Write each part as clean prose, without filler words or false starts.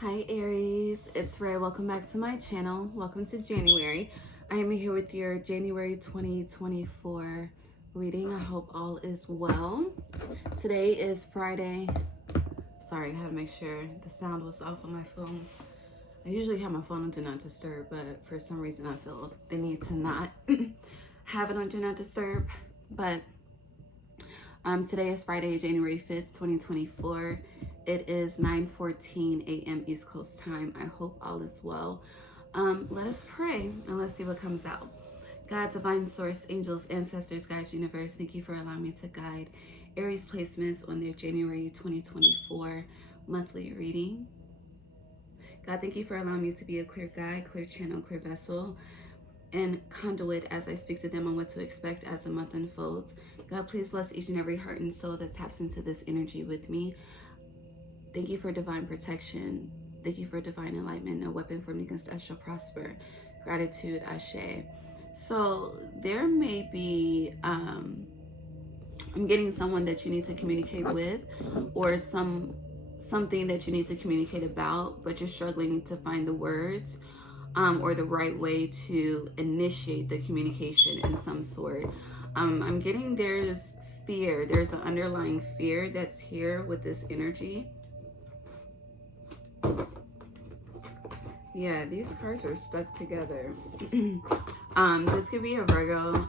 Hi Aries, it's Ray. Welcome back to my channel. Welcome to January. I am here with your January 2024 reading. I hope all is well. Today is Friday. Sorry, I had to make sure the sound was off on my phones. I usually have my phone on Do Not Disturb, but for some reason I feel the need to not have it on Do Not Disturb. But today is Friday, January 5th, 2024. It is 9:14 a.m. East Coast time. I hope all is well. Let us pray and let's see what comes out. God, divine source, angels, ancestors, guides, universe, thank you for allowing me to guide Aries placements on their January 2024 monthly reading. God, thank you for allowing me to be a clear guide, clear channel, clear vessel, and conduit as I speak to them on what to expect as the month unfolds. God, please bless each and every heart and soul that taps into this energy with me. Thank you for divine protection. Thank you for divine enlightenment. No weapon formed against us shall prosper. Gratitude, Ashe. So there may be, I'm getting someone that you need to communicate with, or something that you need to communicate about, but you're struggling to find the words or the right way to initiate the communication in some sort. I'm getting there's fear. There's an underlying fear that's here with this energy. Yeah, these cards are stuck together. This could be a Virgo,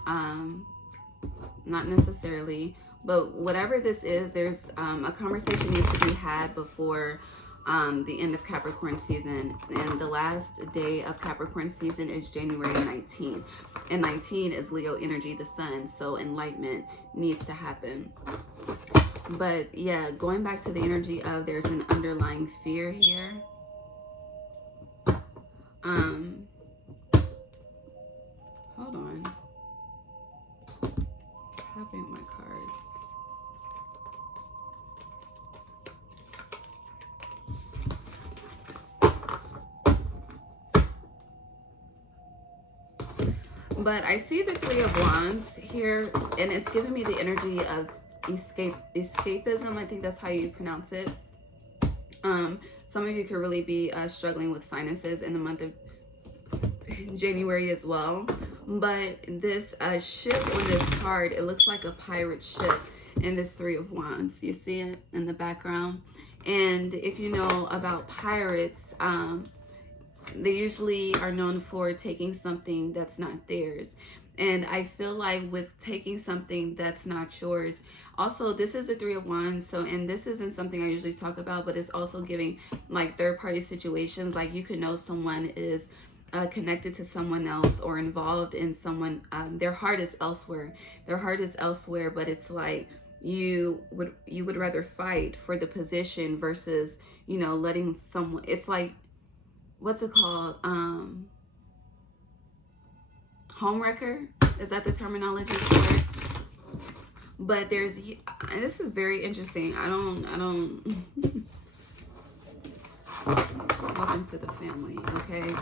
not necessarily, but whatever this is, there's a conversation needs to be had before the end of Capricorn season. And the last day of Capricorn season is January 19th. And 19 is Leo energy, the sun. So enlightenment needs to happen. But yeah, going back to the energy of there's an underlying fear here. Hold on. Tapping my cards. But I see the Three of Wands here, and it's giving me the energy of escapism. I think that's how you pronounce it. Some of you could really be struggling with sinuses in the month of January as well. But this ship on this card, it looks like a pirate ship in this Three of Wands. You see it in the background. And if you know about pirates, they usually are known for taking something that's not theirs. And I feel like with taking something that's not yours, also this is a Three of Wands, so, and this isn't something I usually talk about, but it's also giving like third party situations. Like you could know someone is connected to someone else or involved in someone, their heart is elsewhere. Their heart is elsewhere, but it's like you would rather fight for the position versus, you know, letting someone, it's like, what's it called? Homewrecker? Is that the terminology for it? But there's, this is very interesting. I don't welcome to the family, okay?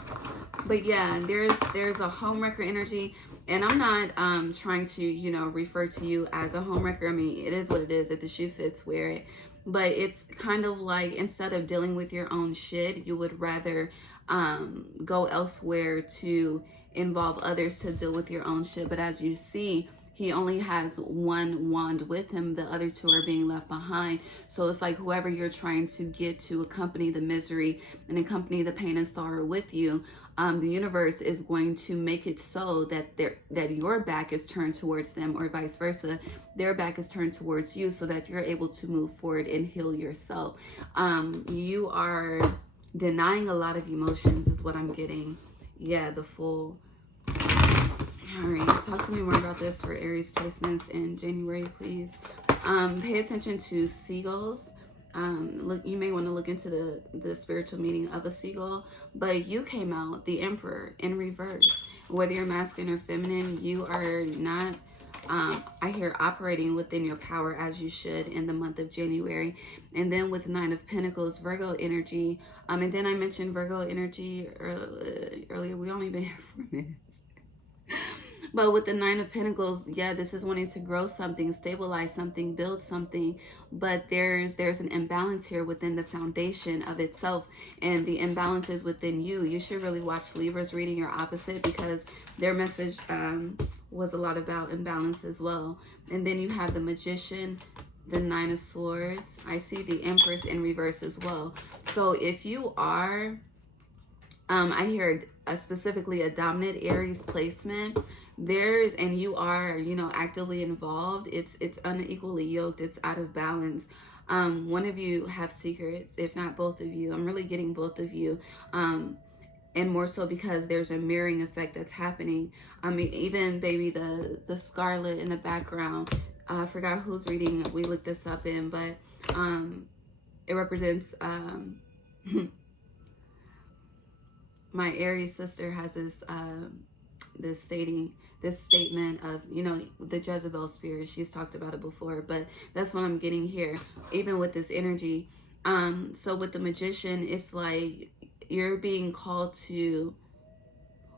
But yeah, there's a homewrecker energy, and I'm not trying to, you know, refer to you as a homewrecker. I mean, it is what it is. If the shoe fits, wear it. But it's kind of like, instead of dealing with your own shit, you would rather go elsewhere to involve others to deal with your own shit. But as you see, he only has one wand with him. The other two are being left behind. So it's like whoever you're trying to get to accompany the misery and accompany the pain and sorrow with you, the universe is going to make it so that that your back is turned towards them, or vice versa. Their back is turned towards you, so that you're able to move forward and heal yourself. You are denying a lot of emotions is what I'm getting. Yeah, the Fool. All right, talk to me more about this for Aries placements in January, please. Pay attention to seagulls. Look, you may want to look into the spiritual meaning of a seagull. But you came out the Emperor in reverse. Whether you're masculine or feminine, you are not, I hear, operating within your power as you should in the month of January. And then with Nine of Pentacles, Virgo energy. And then I mentioned Virgo energy earlier. We only been here 4 minutes. But with the Nine of Pentacles, yeah, this is wanting to grow something, stabilize something, build something. But there's an imbalance here within the foundation of itself. And the imbalance is within you. You should really watch Libra's reading your opposite, because their message was a lot about imbalance as well. And then you have the Magician, the Nine of Swords. I see the Empress in reverse as well. So if you are, I hear specifically a dominant Aries placement, and you are, you know, actively involved, it's unequally yoked, it's out of balance. One of you have secrets, if not both of you. I'm really getting both of you. And more so because there's a mirroring effect that's happening. I mean, even baby, the scarlet in the background, I forgot whose reading we looked this up in, but it represents my Aries sister has this statement of, you know, the Jezebel spirit. She's talked about it before, but that's what I'm getting here, even with this energy. So with the Magician, it's like you're being called to,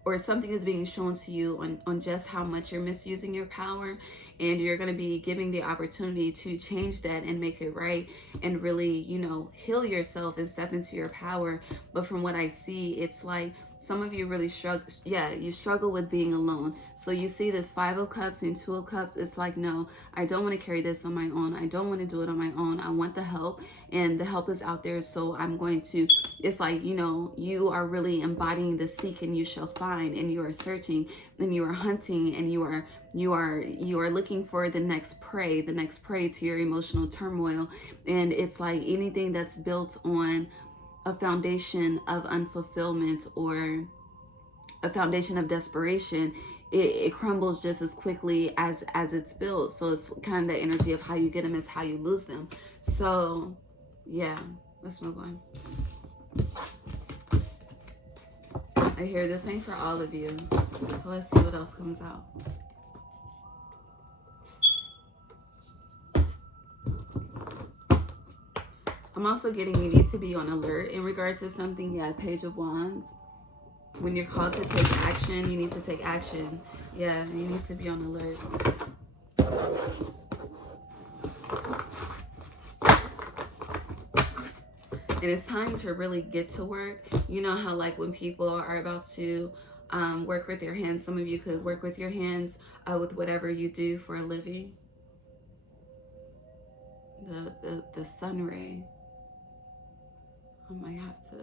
or something is being shown to you on just how much you're misusing your power, and you're going to be giving the opportunity to change that and make it right, and really, you know, heal yourself and step into your power. But from what I see, it's like some of you really struggle. Yeah, you struggle with being alone. So you see this Five of Cups and Two of Cups. It's like, no, I don't want to carry this on my own. I don't want to do it on my own. I want the help, and the help is out there. So I'm going to, it's like, you know, you are really embodying the seek and you shall find, and you are searching and you are hunting, and you are looking for the next prey to your emotional turmoil. And it's like anything that's built on a foundation of unfulfillment or a foundation of desperation, it crumbles just as quickly as it's built. So it's kind of the energy of how you get them is how you lose them. So yeah, let's move on. I hear this ain't for all of you, so let's see what else comes out. I'm also getting you need to be on alert in regards to something. Yeah, Page of Wands. When you're called to take action, you need to take action. Yeah, you need to be on alert. And it's time to really get to work. You know how like when people are about to work with their hands, some of you could work with your hands with whatever you do for a living. The sun ray. I might have to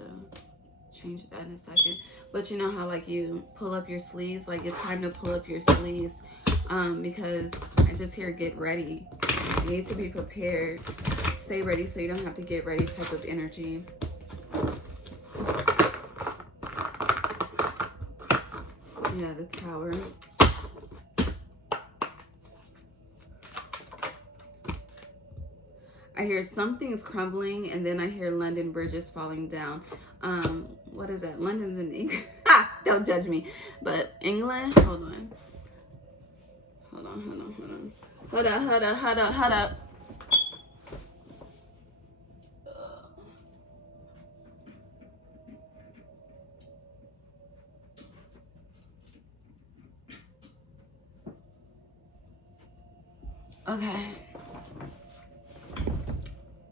change that in a second. But you know how like you pull up your sleeves? Like it's time to pull up your sleeves because I just hear get ready. You need to be prepared. Stay ready so you don't have to get ready type of energy. Yeah, the Tower. I hear something's crumbling, and then I hear London bridges falling down. What is that? London's in England. Don't judge me. But England, hold on. Hold up. Okay.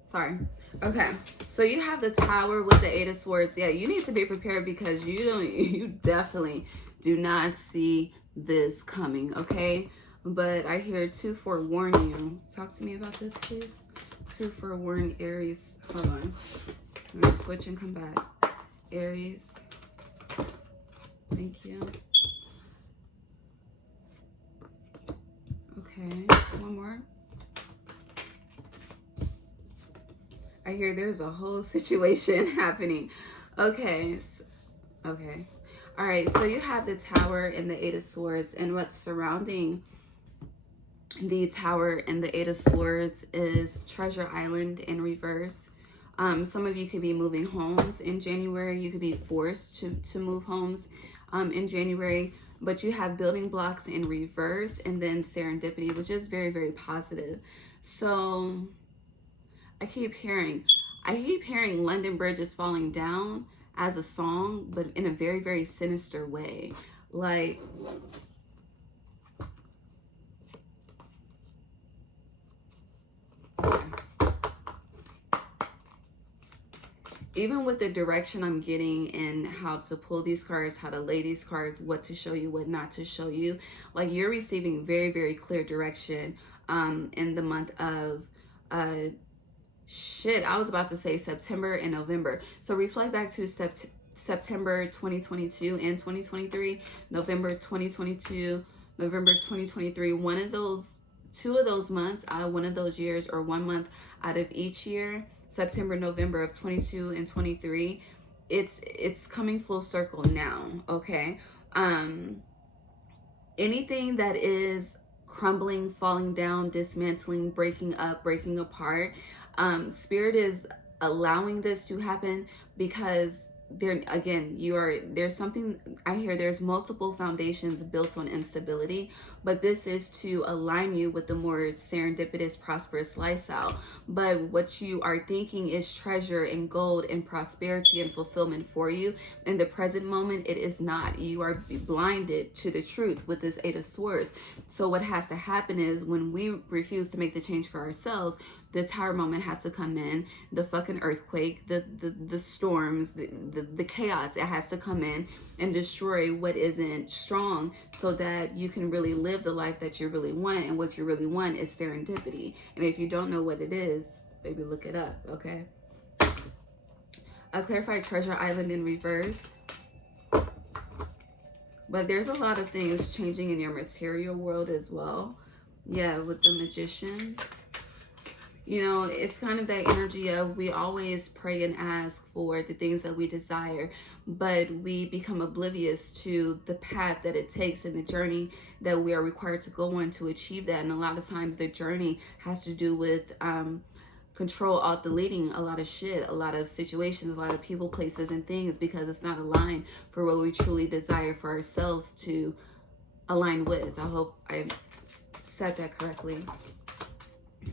Sorry. Okay. So you have the Tower with the Eight of Swords. Yeah, you need to be prepared because you definitely do not see this coming, okay? But I hear 2 forewarn you. Talk to me about this, please. 2 forewarn Aries. Hold on. I'm going to switch and come back. Aries. Thank you. Okay. One more. I hear there's a whole situation happening. Okay. Okay. All right. So you have the Tower and the Eight of Swords, and what's surrounding the Tower and the Eight of Swords is Treasure Island in reverse. Some of you could be moving homes in January. You could be forced to move homes in January. But you have building blocks in reverse, and then serendipity, which is very, very positive. So I keep hearing London Bridge is falling down as a song, but in a very, very sinister way. Like even with the direction I'm getting and how to pull these cards, how to lay these cards, what to show you, what not to show you, like you're receiving very, very clear direction in the month of I was about to say September and November. So reflect back to September 2022 and 2023, November 2022, November 2023. One of those, two of those months out of one of those years, or 1 month out of each year, September, November of 22 and 23, it's coming full circle now, okay? Anything that is crumbling, falling down, dismantling, breaking up, breaking apart, Spirit is allowing this to happen because there's something I hear. There's multiple foundations built on instability, but this is to align you with the more serendipitous, prosperous lifestyle. But what you are thinking is treasure and gold and prosperity and fulfillment for you. In the present moment, it is not. You are blinded to the truth with this Eight of Swords. So what has to happen is when we refuse to make the change for ourselves, the Tower moment has to come in, the fucking earthquake, the storms, the chaos. It has to come in and destroy what isn't strong so that you can really live the life that you really want. And what you really want is serendipity. And if you don't know what it is, baby, look it up, okay? A clarified treasure island in reverse. But there's a lot of things changing in your material world as well. Yeah, with the Magician. You know, it's kind of that energy of we always pray and ask for the things that we desire, but we become oblivious to the path that it takes and the journey that we are required to go on to achieve that. And a lot of times the journey has to do with control, alt deleting a lot of shit, a lot of situations, a lot of people, places, and things, because it's not aligned for what we truly desire for ourselves to align with. I hope I said that correctly.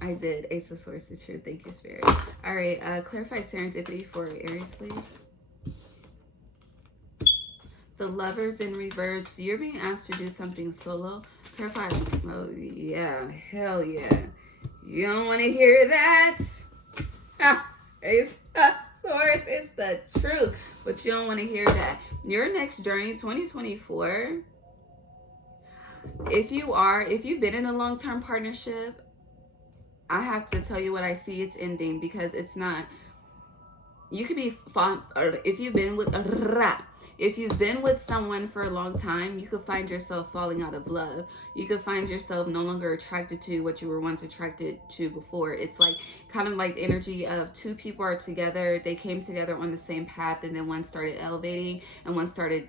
I did. Ace of Swords, the truth. Thank you, Spirit. All right. Clarify serendipity for Aries, please. The Lovers in reverse. You're being asked to do something solo. Clarify. Oh, yeah. Hell yeah. You don't want to hear that? Ace of Swords. It's the truth. But you don't want to hear that. Your next journey, 2024. If you've been in a long-term partnership, I have to tell you what I see. It's ending because it's not. You could be if you've been with someone for a long time, you could find yourself falling out of love. You could find yourself no longer attracted to what you were once attracted to before. It's like kind of like the energy of two people are together. They came together on the same path, and then one started elevating and one started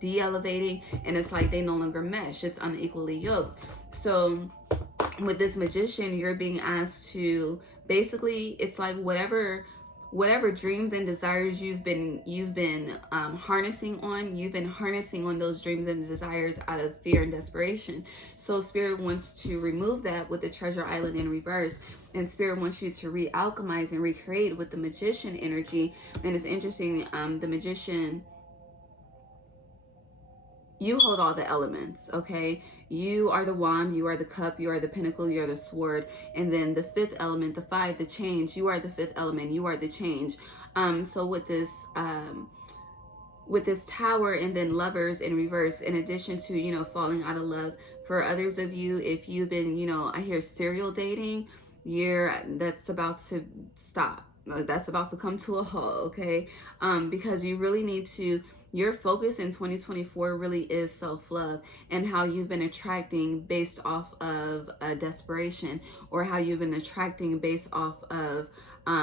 de-elevating, and it's like they no longer mesh. It's unequally yoked. So with this Magician, you're being asked to basically, it's like whatever dreams and desires you've been harnessing on those dreams and desires out of fear and desperation. So Spirit wants to remove that with the Treasure Island in reverse, and Spirit wants you to re-alchemize and recreate with the Magician energy. And it's interesting, the Magician, you hold all the elements, okay? You are the wand, you are the cup, you are the pinnacle, you are the sword. And then the fifth element, the five, the change, you are the fifth element, you are the change. So with this Tower and then Lovers in reverse, in addition to, you know, falling out of love, for others of you, if you've been, you know, I hear serial dating, that's about to stop. That's about to come to a halt, okay? Because you really need to, your focus in 2024 really is self-love and how you've been attracting based off of desperation, or how you've been attracting based off of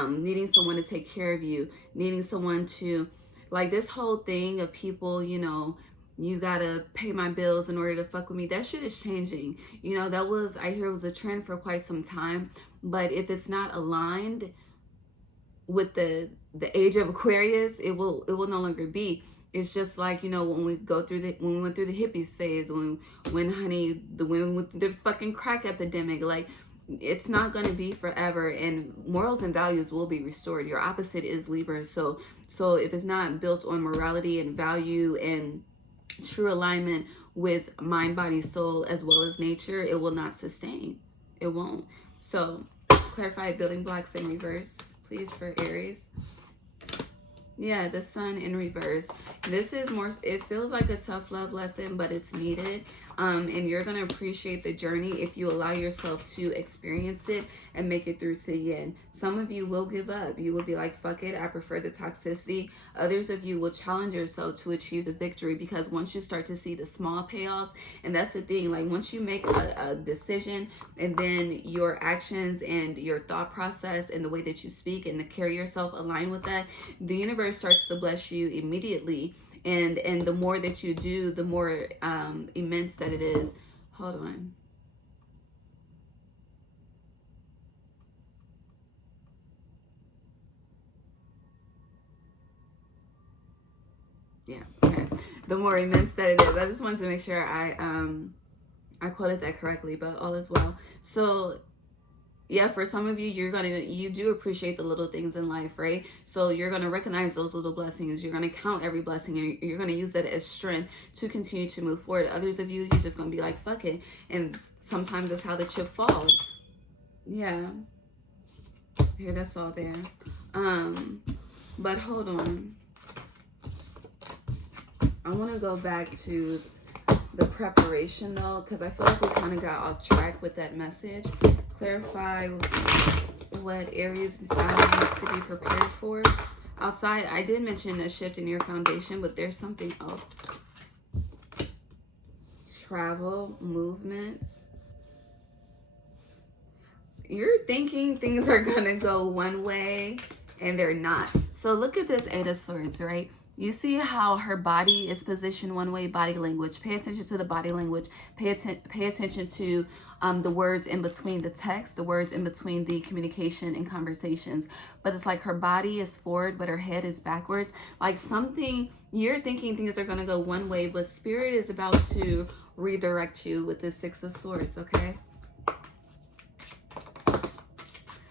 needing someone to take care of you, needing someone to, like this whole thing of people, you know, you gotta pay my bills in order to fuck with me. That shit is changing. You know, that was, I hear it was a trend for quite some time, but if it's not aligned with the age of Aquarius, it will no longer be. It's just like, you know, when we went through the hippies phase, when honey, the women with the fucking crack epidemic, like it's not going to be forever, and morals and values will be restored. Your opposite is Libra. So if it's not built on morality and value and true alignment with mind, body, soul, as well as nature, it will not sustain. It won't. So clarify building blocks in reverse, please, for Aries. Yeah, the sun in reverse. This is more, it feels like a tough-love lesson, but it's needed. And you're going to appreciate the journey if you allow yourself to experience it and make it through to the end. Some of you will give up. You will be like, fuck it, I prefer the toxicity. Others of you will challenge yourself to achieve the victory, because once you start to see the small payoffs, and that's the thing, like once you make a decision, and then your actions and your thought process and the way that you speak and to carry yourself align with that, the universe starts to bless you immediately. And the more that you do, the more immense that it is. Hold on. Yeah, okay. The more immense that it is. I just wanted to make sure I quoted that correctly, but all is well. So yeah, for some of you, you do appreciate the little things in life, right? So you're gonna recognize those little blessings. You're gonna count every blessing, and you're gonna use that as strength to continue to move forward. Others of you, you're just gonna be like, fuck it. And sometimes that's how the chip falls. Yeah. Here, that's all there. But hold on. I want to go back to the preparation though, because I feel like we kind of got off track with that message. Clarify what Aries needs to be prepared for. Outside, I did mention a shift in your foundation, but there's something else. Travel, movements. You're thinking things are going to go one way, and they're not. So look at this Eight of Swords, right? You see how her body is positioned one way, body language. Pay attention to the body language. Pay attention to the words in between the text, the words in between the communication and conversations. But it's like her body is forward, but her head is backwards. Like something, you're thinking things are going to go one way, but Spirit is about to redirect you with this Six of Swords, okay?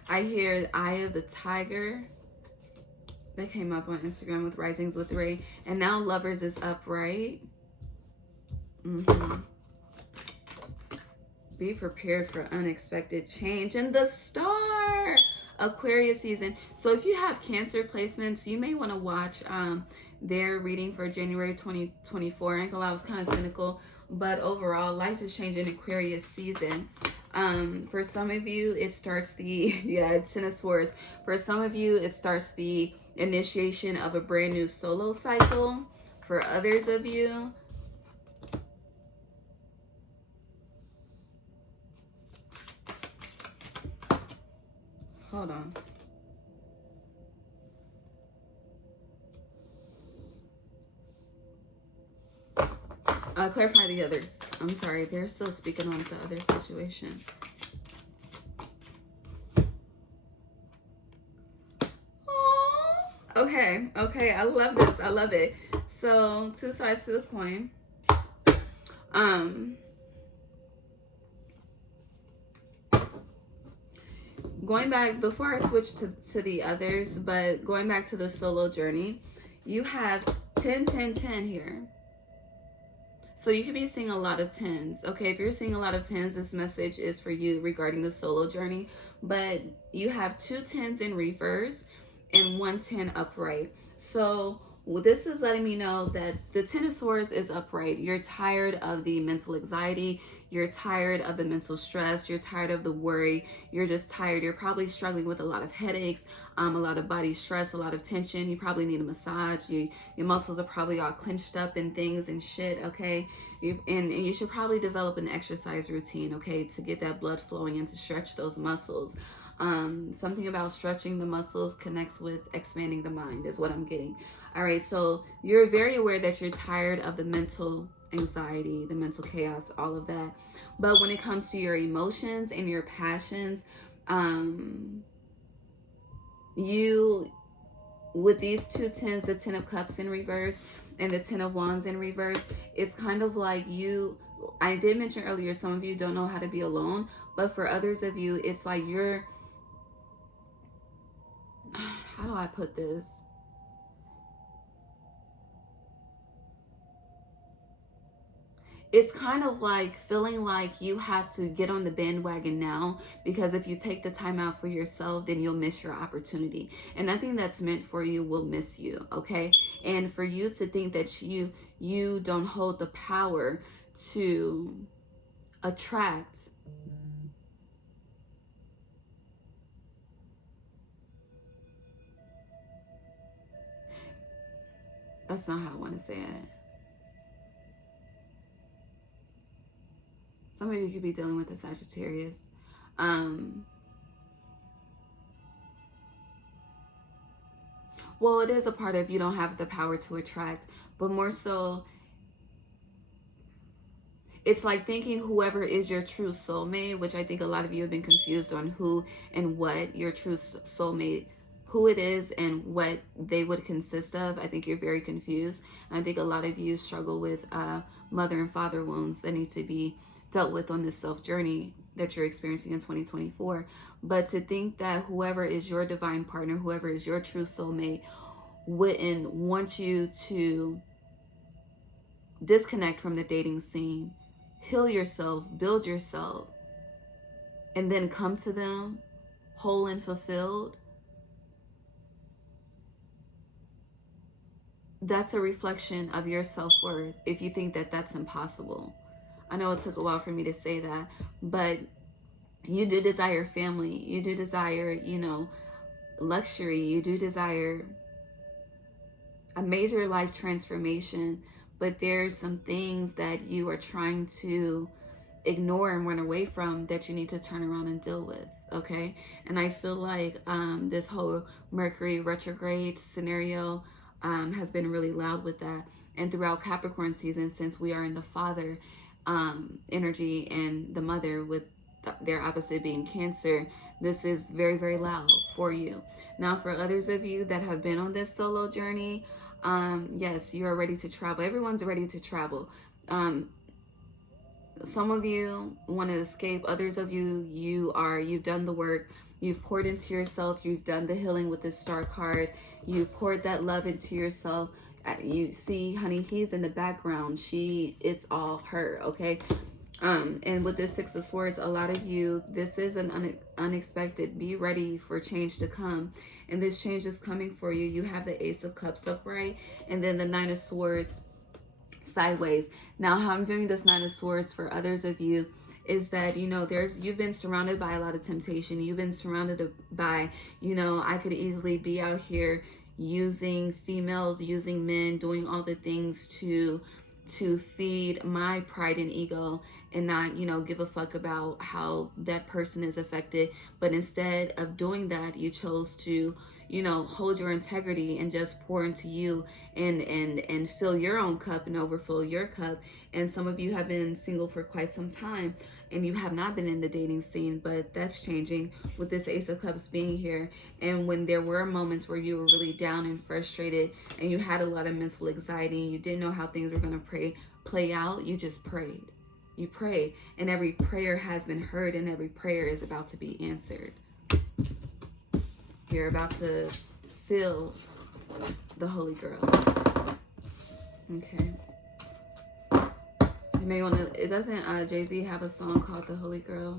I hear the Eye of the Tiger. That came up on Instagram with Risings with Ray. And now Lovers is upright. Be prepared for unexpected change. And the Star, Aquarius season. So if you have Cancer placements, you may want to watch their reading for January 2024. I ain't gonna lie, I was kind of cynical. But overall, life is changing Aquarius season. For some of you, it starts the, Ten of Swords. For some of you, it starts the initiation of a brand new solo cycle. For others of you, hold on. Clarify the others. I'm sorry, they're still speaking on the other situation. Okay, I love this. I love it. So, two sides to the coin. Going back, before I switch to the others, but going back to the solo journey, you have 10, 10, 10 here. So you could be seeing a lot of tens. Okay, if you're seeing a lot of tens, this message is for you regarding the solo journey. But you have 2 tens in reverse and 1 10 upright. So this is letting me know that the Ten of Swords is upright. You're tired of the mental anxiety. You're tired of the mental stress. You're tired of the worry. You're just tired. You're probably struggling with a lot of headaches, a lot of body stress, a lot of tension. You probably need a massage. Your muscles are probably all clenched up and things and shit, okay? And you should probably develop an exercise routine, okay, to get that blood flowing and to stretch those muscles. Something about stretching the muscles connects with expanding the mind is what I'm getting. All right, so you're very aware that you're tired of the mental anxiety, the mental chaos, all of that. But when it comes to your emotions and your passions, you, with these 2 tens, the 10 of Cups in reverse and the 10 of Wands in reverse, it's kind of like I did mention earlier, some of you don't know how to be alone, but for others of you, it's like you're, how do I put this? it's kind of like feeling like you have to get on the bandwagon now, because if you take the time out for yourself, then you'll miss your opportunity, and nothing that's meant for you will miss you. Okay. And for you to think that you don't hold the power to attract that's not how I want to say it. Some of you could be dealing with a Sagittarius. Well, it is a part of you don't have the power to attract, but more so, it's like thinking whoever is your true soulmate, which I think a lot of you have been confused on who and what your true soulmate, who it is and what they would consist of. I think you're very confused. And I think a lot of you struggle with mother and father wounds that need to be dealt with on this self journey that you're experiencing in 2024. But to think that whoever is your divine partner, whoever is your true soulmate, wouldn't want you to disconnect from the dating scene, heal yourself, build yourself, and then come to them whole and fulfilled, that's a reflection of your self-worth if you think that that's impossible. I know it took a while for me to say that, but you do desire family. You do desire, you know, luxury. You do desire a major life transformation, but there's some things that you are trying to ignore and run away from that you need to turn around and deal with. Okay. And I feel like this whole Mercury retrograde scenario has been really loud with that. And throughout Capricorn season, since we are in the father energy and the mother with their opposite being Cancer, this is very, very loud for you. Now, for others of you that have been on this solo journey, yes, you are ready to travel. Everyone's ready to travel. Some of you want to escape. Others of you, you've done the work. You've poured into yourself. You've done the healing with the Star card. You poured that love into yourself. You see, honey, he's in the background. It's all her, okay? And with this Six of Swords, a lot of you, this is an unexpected. Be ready for change to come. And this change is coming for you. You have the Ace of Cups upright, and then the Nine of Swords sideways. Now, how I'm viewing this Nine of Swords for others of you is that, you know, you've been surrounded by a lot of temptation. You've been surrounded by, you know, I could easily be out here using females, using men, doing all the things to feed my pride and ego and not, you know, give a fuck about how that person is affected. But instead of doing that, you chose to, you know, hold your integrity and just pour into you and fill your own cup and overfill your cup. And some of you have been single for quite some time and you have not been in the dating scene, but that's changing with this Ace of Cups being here. And when there were moments where you were really down and frustrated and you had a lot of mental anxiety and you didn't know how things were going to play out, you just prayed. You prayed, and every prayer has been heard, and every prayer is about to be answered. You're about to feel the Holy Girl. Okay. You may want to, it doesn't Jay-Z have a song called The Holy Girl?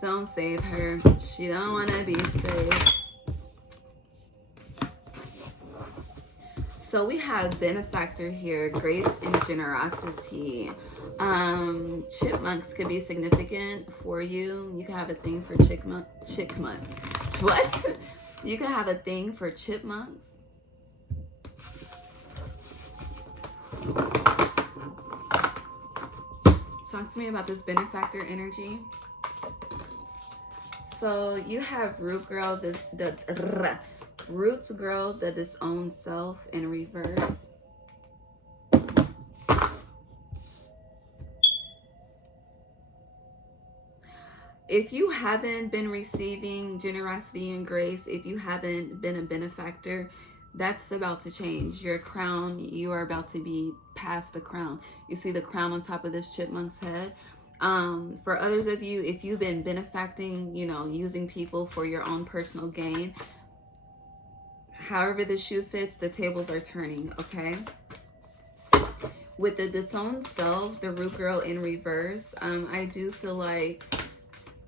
Don't save her. She don't want to be saved. So we have benefactor here, grace and generosity. Chipmunks could be significant for you. You can have a thing for chipmunks. What? You can have a thing for chipmunks. Talk to me about this benefactor energy. So you have root girl, the roots girl, the disowned self in reverse. If you haven't been receiving generosity and grace, if you haven't been a benefactor, that's about to change. Your crown, you are about to be past the crown. You see the crown on top of this chipmunk's head? For others of you, if you've been benefacting, you know, using people for your own personal gain, however the shoe fits, the tables are turning, okay? With the disowned self, the root girl in reverse, I do feel like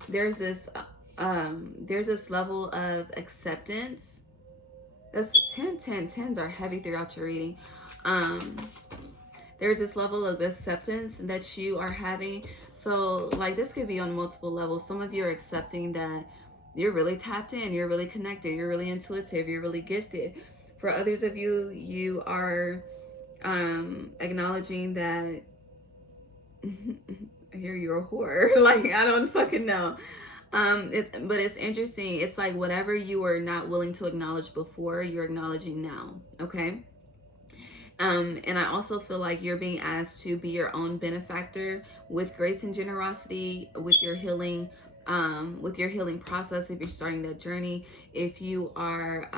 there's this level of acceptance. That's 10, 10. 10s are heavy throughout your reading. There's this level of acceptance that you are having. So like this could be on multiple levels. Some of you are accepting that you're really tapped in, you're really connected, you're really intuitive, you're really gifted. For others of you, you are acknowledging that I hear you're a whore. Like, I don't fucking know. But it's interesting. It's like whatever you were not willing to acknowledge before, you're acknowledging now. Okay. And I also feel like you're being asked to be your own benefactor with grace and generosity, with your healing process. If you're starting that journey, if you are,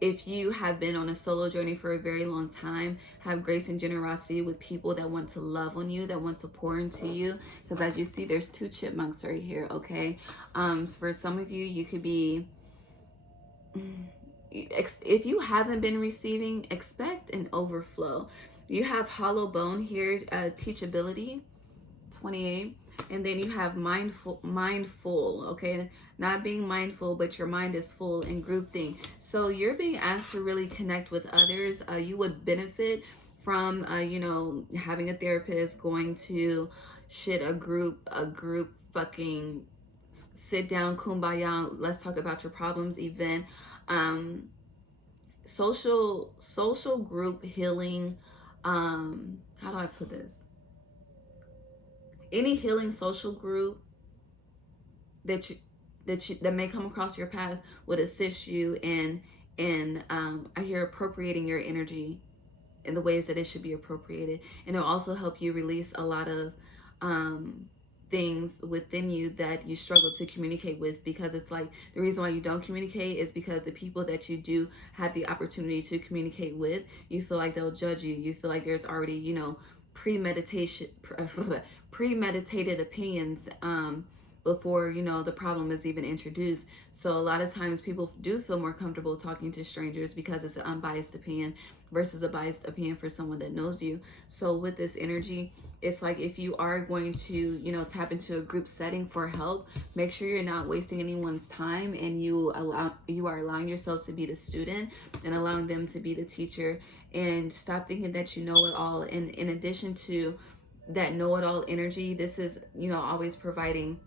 if you have been on a solo journey for a very long time, have grace and generosity with people that want to love on you, that want to pour into you. Because as you see, there's 2 chipmunks right here, okay? So for some of you, you could be, if you haven't been receiving, expect an overflow. You have hollow bone here, teachability, 28. And then you have mindful, okay? Not being mindful, but your mind is full, and groupthink. So you're being asked to really connect with others. You would benefit from, you know, having a therapist, going to a group fucking sit down, kumbaya, let's talk about your problems event. Social group healing. How do I put this? Any healing social group that may come across your path would assist you in I hear appropriating your energy in the ways that it should be appropriated, and it'll also help you release a lot of things within you that you struggle to communicate with, because it's like the reason why you don't communicate is because the people that you do have the opportunity to communicate with, you feel like they'll judge you. You feel like there's already, you know, premeditated opinions before, you know, the problem is even introduced. So a lot of times people do feel more comfortable talking to strangers because it's an unbiased opinion versus a biased opinion for someone that knows you. So with this energy, it's like if you are going to, you know, tap into a group setting for help, make sure you're not wasting anyone's time, and you are allowing yourself to be the student and allowing them to be the teacher. And stop thinking that you know it all. And in addition to that know-it-all energy, this is, you know, always providing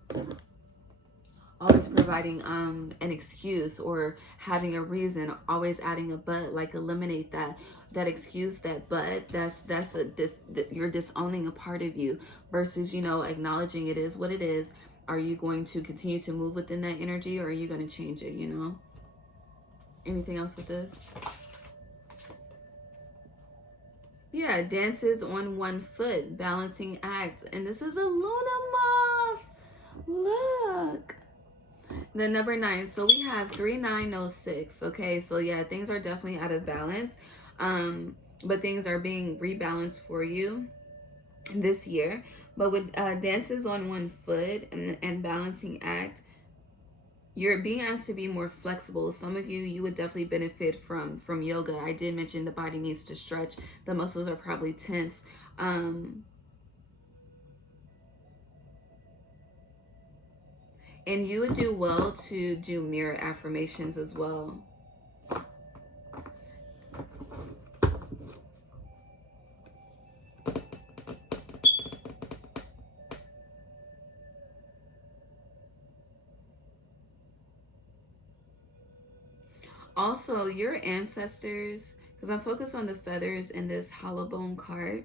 an excuse or having a reason, always adding a but. Like, eliminate that excuse, that but. You're disowning a part of you versus, you know, acknowledging it is what it is. Are you going to continue to move within that energy, or are you going to change it, you know? Anything else with this? Yeah, dances on one foot, balancing act. And this is a Luna moth. Look. The number 9. So we have 3906. Okay, so yeah, things are definitely out of balance. But things are being rebalanced for you this year. But with dances on one foot and balancing act, you're being asked to be more flexible. Some of you would definitely benefit from yoga. I did mention the body needs to stretch. The muscles are probably tense. And you would do well to do mirror affirmations as well. Also, your ancestors, because I'm focused on the feathers in this hollow bone card.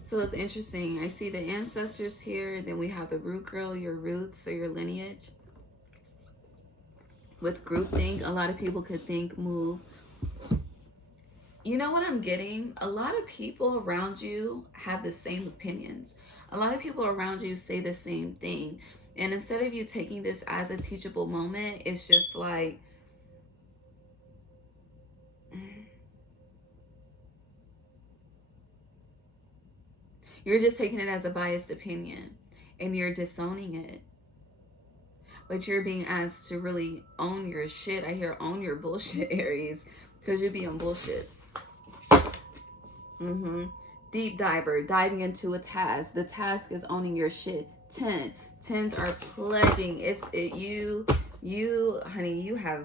So it's interesting. I see the ancestors here. Then we have the root girl, your roots or your lineage. With groupthink, a lot of people could think, move. You know what I'm getting? A lot of people around you have the same opinions. A lot of people around you say the same thing. And instead of you taking this as a teachable moment, it's just like, You're just taking it as a biased opinion and you're disowning it. But you're being asked to really own your shit. I hear own your bullshit, Aries, because you be on bullshit. Deep diver, diving into a task. The task is owning your shit. 10. 10s are plaguing. You, honey, you have,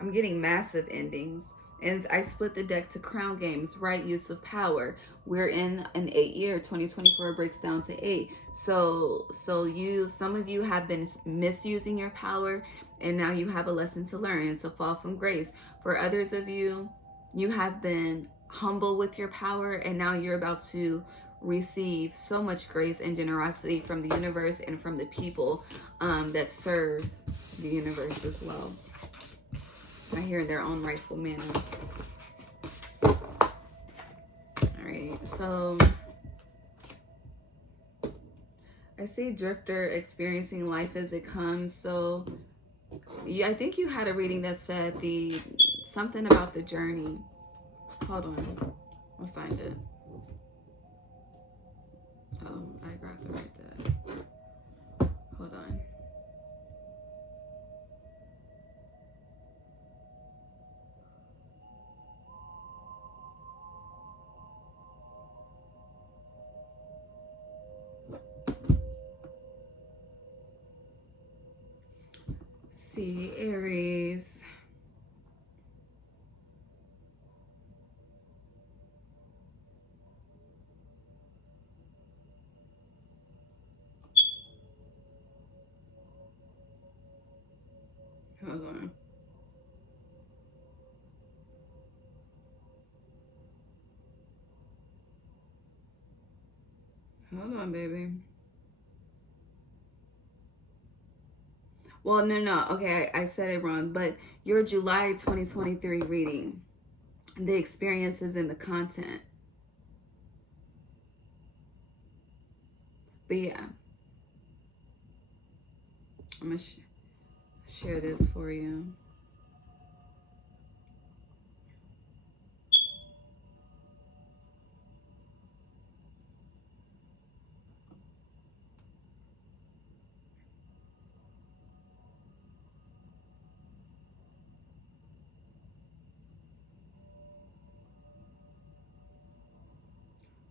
I'm getting massive endings. And I split the deck to crown games, right use of power. We're in an 8-year, 2024 breaks down to 8. So some of you have been misusing your power, and now you have a lesson to learn. It's a fall from grace. For others of you, you have been humble with your power, and now you're about to receive so much grace and generosity from the universe and from the people that serve the universe as well. I hear in their own rightful manner. All right, so I see drifter experiencing life as it comes. So yeah, I think you had a reading that said something about the journey. Hold on, I'll find it. Oh, I grabbed the right deck. Hold on. See, Aries. Hold on. Hold on, baby. Well, no. Okay, I said it wrong. But your July 2023 reading, the experiences and the content. But yeah, I'm going to share this for you.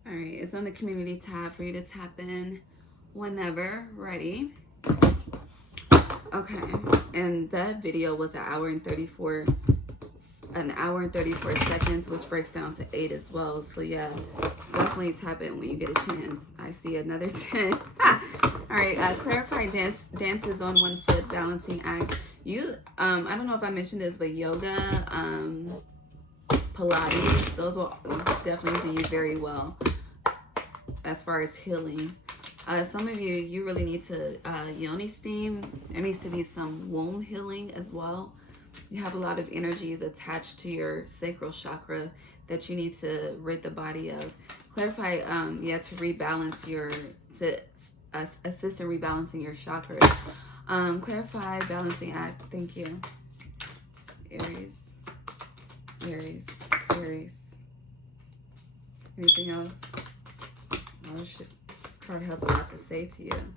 All right, it's on the community tab for you to tap in whenever ready. Okay, and that video was an hour and 34 seconds, which breaks down to 8 as well. So yeah, definitely tap in when you get a chance. I see another 10. All right, clarify dances on 1 foot, balancing act. I don't know if I mentioned this, but yoga, Pilates, those will definitely do you very well as far as healing. Some of you really need to yoni steam. There needs to be some womb healing as well. You have a lot of energies attached to your sacral chakra that you need to rid the body of. Clarify, to rebalance assist in rebalancing your chakras. Clarify, balancing act. Thank you. Aries. Anything else? Oh shit. This card has a lot to say to you.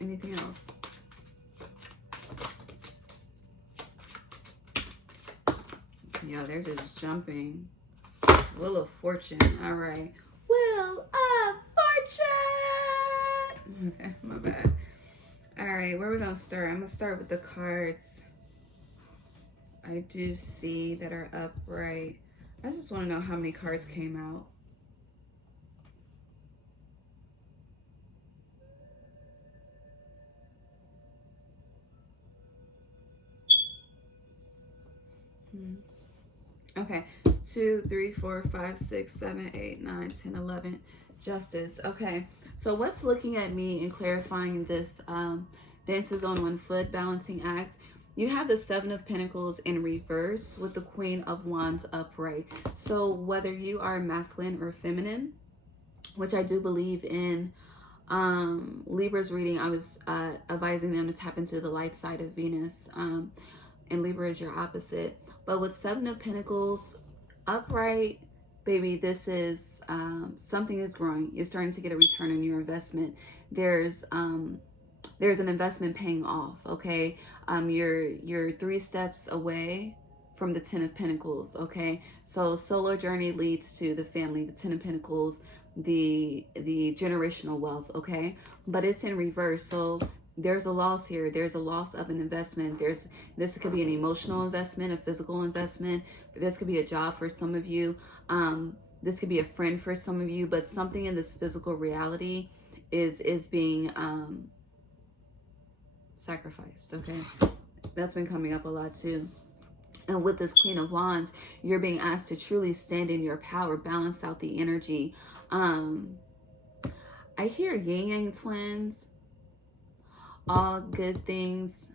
Anything else? Yeah, they're just jumping. Wheel of Fortune. All right. Wheel of Fortune. Okay, my bad. All right, where are we going to start? I'm going to start with the cards I do see that are upright. I just want to know how many cards came out. Okay, 2, 3, 4, 5, 6, 7, 8, 9, 10, 11. Justice. Okay, so what's looking at me and clarifying this dances on 1 foot, balancing act? You have the 7 of Pentacles in reverse with the Queen of Wands upright. So whether you are masculine or feminine, which I do believe in Libra's reading, I was advising them to tap into the light side of Venus. And Libra is your opposite. But with 7 of Pentacles upright, baby, this is something is growing. You're starting to get a return on your investment. There's an investment paying off. Okay, you're 3 steps away from the 10 of Pentacles. Okay, so solo journey leads to the family, the 10 of Pentacles, the generational wealth. Okay, but it's in reverse. So there's a loss here. There's a loss of an investment. This could be an emotional investment, a physical investment. This could be a job for some of you. This could be a friend for some of you, but something in this physical reality is being sacrificed. Okay, that's been coming up a lot too. And with this Queen of Wands, you're being asked to truly stand in your power, balance out the energy. I hear yin yang twins. All good things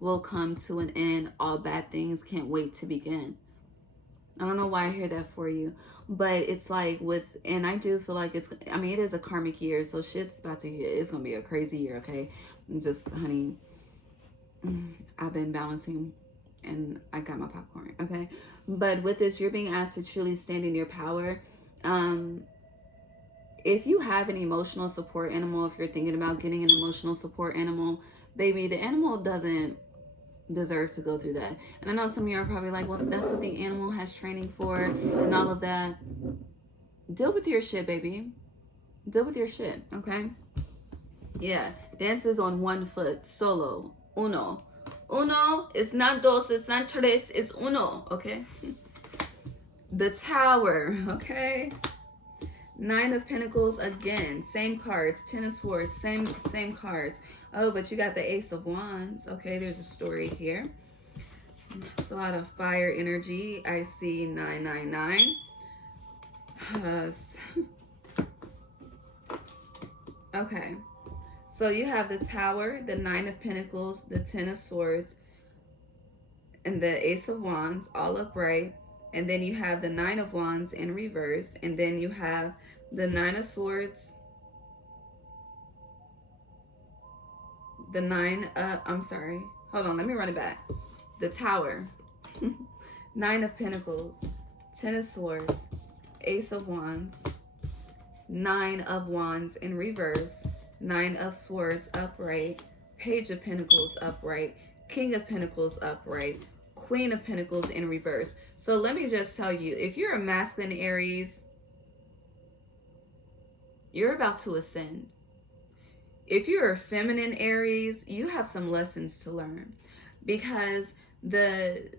will come to an end. All bad things can't wait to begin. I don't know why I hear that for you, but it's like and I do feel like it is a karmic year, so it's going to be a crazy year, okay? Just, honey, I've been balancing and I got my popcorn, okay? But with this, you're being asked to truly stand in your power. If you have an emotional support animal, if you're thinking about getting an emotional support animal, baby, the animal doesn't deserve to go through that. And I know some of you are probably like, well, that's what the animal has training for and all of that. Deal with your shit, baby. Deal with your shit, okay? Yeah, dances on 1 foot, solo, uno. Uno, it's not dos, it's not tres, it's uno, okay? The Tower, okay? 9 of Pentacles again, same cards. 10 of Swords, same cards. Oh, but you got the Ace of Wands. Okay, there's a story here. It's a lot of fire energy. I see 999. Okay, so you have the Tower, the 9 of Pentacles, the 10 of Swords, and the Ace of Wands all upright. And then you have the 9 of Wands in reverse. And then you have the 9 of Swords. The 9, I'm sorry. Hold on, let me run it back. The Tower. 9 of Pentacles. 10 of Swords. Ace of Wands. 9 of Wands in reverse. 9 of Swords upright. Page of Pentacles upright. King of Pentacles upright. Queen of Pentacles in reverse. So let me just tell you, if you're a masculine Aries, you're about to ascend. If you're a feminine Aries, you have some lessons to learn, because the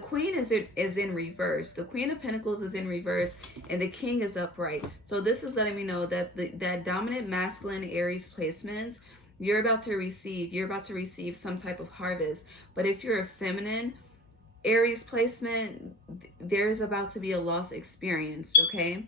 Queen is in reverse. The Queen of Pentacles is in reverse and the King is upright. So this is letting me know that that dominant masculine Aries placements, you're about to receive some type of harvest. But if you're a feminine Aries placement, there's about to be a loss experienced, okay?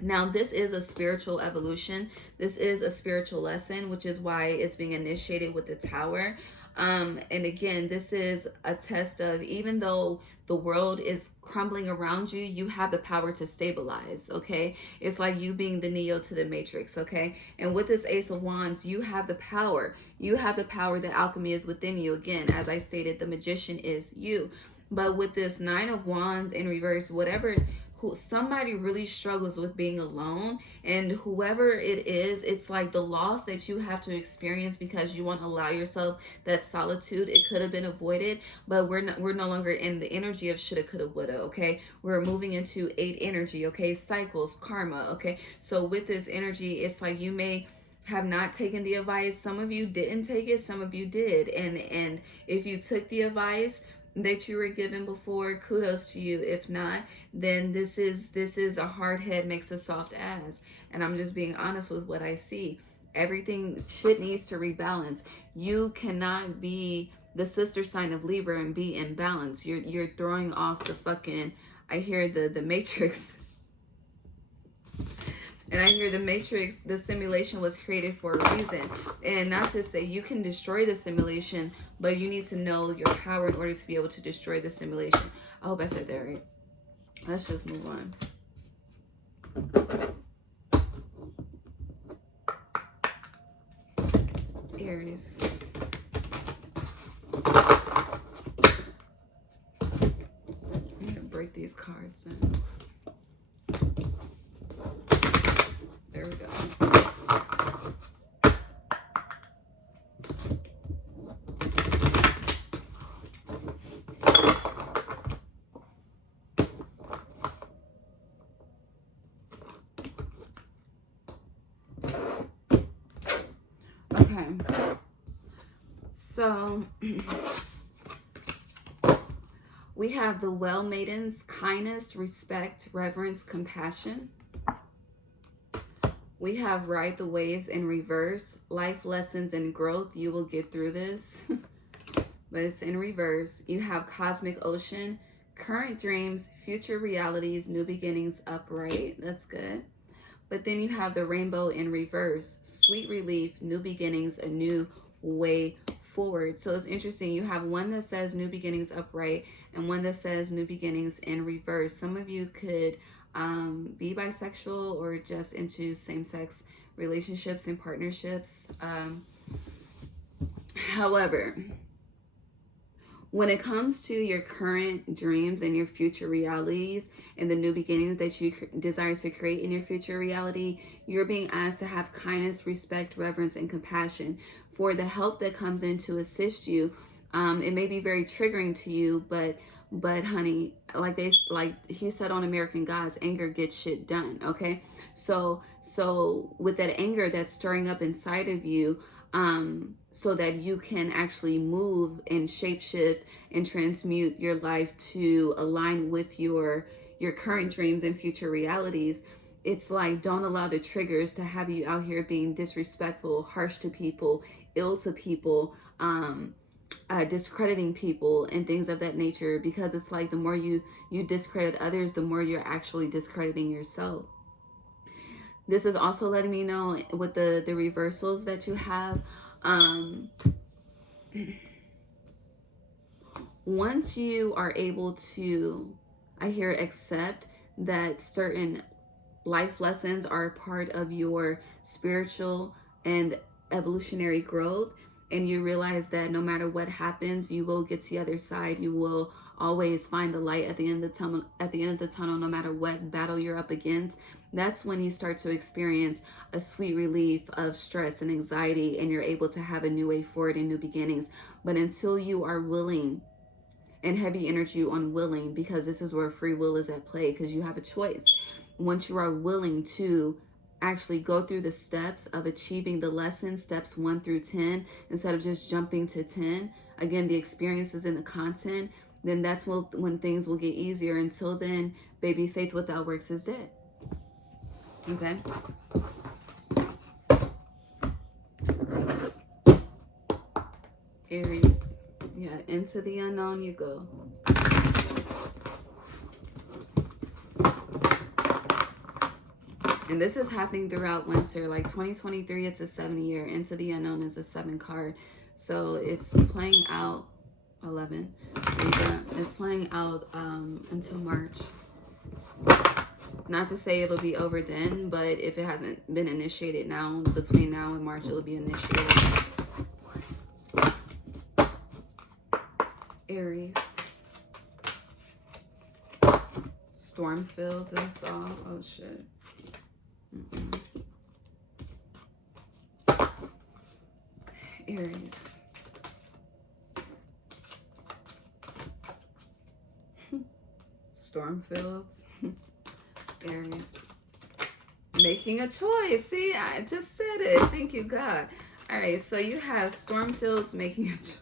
Now, this is a spiritual evolution. This is a spiritual lesson, which is why it's being initiated with the Tower. And again, this is a test of, even though the world is crumbling around you, you have the power to stabilize, okay? It's like you being the Neo to the Matrix, okay? And with this Ace of Wands, you have the power. You have the power. That alchemy is within you. Again, as I stated, the magician is you. But with this 9 of Wands in reverse, somebody really struggles with being alone, and whoever it is, it's like the loss that you have to experience because you won't allow yourself that solitude. It could have been avoided, but we're no longer in the energy of shoulda, coulda, woulda, okay? We're moving into 8 energy, okay? Cycles, karma, okay? So with this energy, it's like you may have not taken the advice. Some of you didn't take it, some of you did, and if you took the advice that you were given before, kudos to you. If not, then this is a hard head makes a soft ass. And I'm just being honest with what I see. Everything, shit needs to rebalance. You cannot be the sister sign of Libra and be in balance. You're throwing off the fucking, I hear the Matrix. And I hear the Matrix, the simulation was created for a reason. And not to say you can destroy the simulation, but you need to know your power in order to be able to destroy the simulation. I hope I said that right. Let's just move on. Aries. I'm going to break these cards in. Okay. So we have the well maidens, kindness, respect, reverence, compassion. We have ride the waves in reverse, life lessons and growth. You will get through this, but it's in reverse. You have cosmic ocean, current dreams, future realities, new beginnings, upright. That's good. But then you have the rainbow in reverse, sweet relief, new beginnings, a new way forward. So it's interesting. You have one that says new beginnings upright and one that says new beginnings in reverse. Some of you could be bisexual or just into same-sex relationships and partnerships. However, when it comes to your current dreams and your future realities and the new beginnings that you desire to create in your future reality, you're being asked to have kindness, respect, reverence, and compassion for the help that comes in to assist you. It may be very triggering to you, but honey, like he said on American Gods, anger gets shit done. Okay, so with that anger that's stirring up inside of you, so that you can actually move and shapeshift and transmute your life to align with your current dreams and future realities. It's like, don't allow the triggers to have you out here being disrespectful, harsh to people, ill to people, discrediting people and things of that nature, because it's like the more you discredit others, the more you're actually discrediting yourself. This is also letting me know with the reversals that you have, once you are able to, I hear, accept that certain life lessons are a part of your spiritual and evolutionary growth, and you realize that no matter what happens, you will get to the other side. You will always find the light at the end of the tunnel, no matter what battle you're up against. That's when you start to experience a sweet relief of stress and anxiety, and you're able to have a new way forward and new beginnings. But until you are willing, and heavy energy on willing, because this is where free will is at play, because you have a choice. Once you are willing to actually go through the steps of achieving the lesson, steps 1 through 10, instead of just jumping to 10, again, the experiences and the content, then that's when things will get easier. Until then, baby, faith without works is dead. Okay? Aries. Yeah, into the unknown you go. And this is happening throughout winter. Like 2023, it's a 7-year. Into the unknown is a 7 card. So it's playing out 11. It's playing out until March. Not to say it'll be over then, but if it hasn't been initiated now, between now and March, it'll be initiated. Aries. Storm fields and saw. Oh shit. Aries. Storm fields. Aries. Making a choice. See, I just said it. Thank you, God. All right, so you have storm fields, making a choice.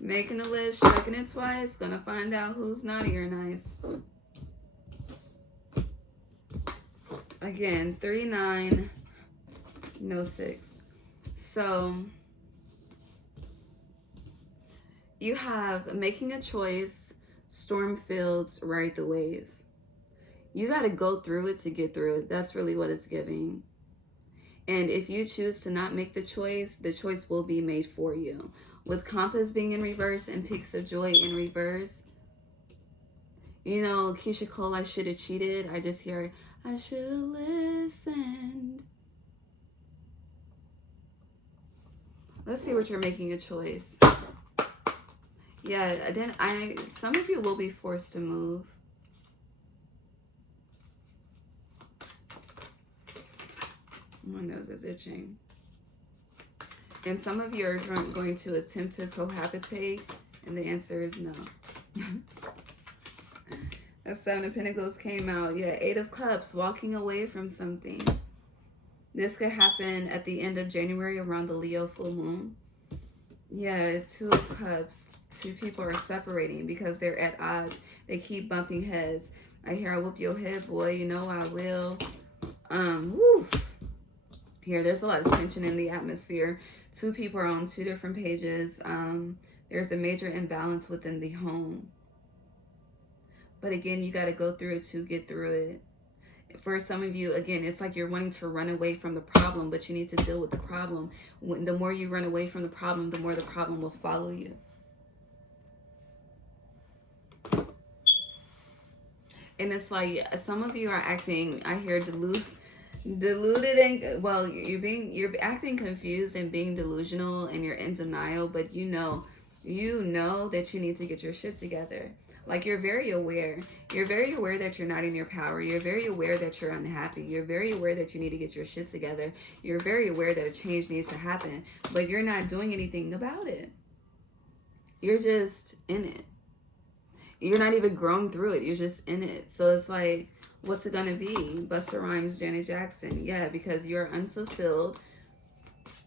Making a list, checking it twice. Gonna find out who's naughty or nice. Again, 3, 9, no 6. So you have making a choice, storm fields, ride the wave. You got to go through it to get through it. That's really what it's giving. And if you choose to not make the choice will be made for you. With compass being in reverse and peaks of joy in reverse, you know, Keisha Cole, I should have cheated. I just hear, I should have listened. Let's see what you're making a choice. Yeah, then some of you will be forced to move. My nose is itching. And some of you are going to attempt to cohabitate, and the answer is no. The Seven of Pentacles came out. Yeah, Eight of Cups, walking away from something. This could happen at the end of January around the Leo full moon. Yeah, Two of Cups. Two people are separating because they're at odds. They keep bumping heads. I hear, I whoop your head, boy. You know I will. Woof. Here, there's a lot of tension in the atmosphere. Two people are on two different pages. There's a major imbalance within the home. But again, you got to go through it to get through it. For some of you, again, it's like you're wanting to run away from the problem, but you need to deal with the problem. The more you run away from the problem, the more the problem will follow you. And it's like some of you are acting, I hear deluded and, well, you're acting confused and being delusional, and you're in denial, but you know that you need to get your shit together. Like, you're very aware. You're very aware that you're not in your power. You're very aware that you're unhappy. You're very aware that you need to get your shit together. You're very aware that a change needs to happen, but you're not doing anything about it. You're just in it. You're not even growing through it. You're just in it. So it's like, what's it going to be? Busta Rhymes, Janet Jackson. Yeah, because you're unfulfilled.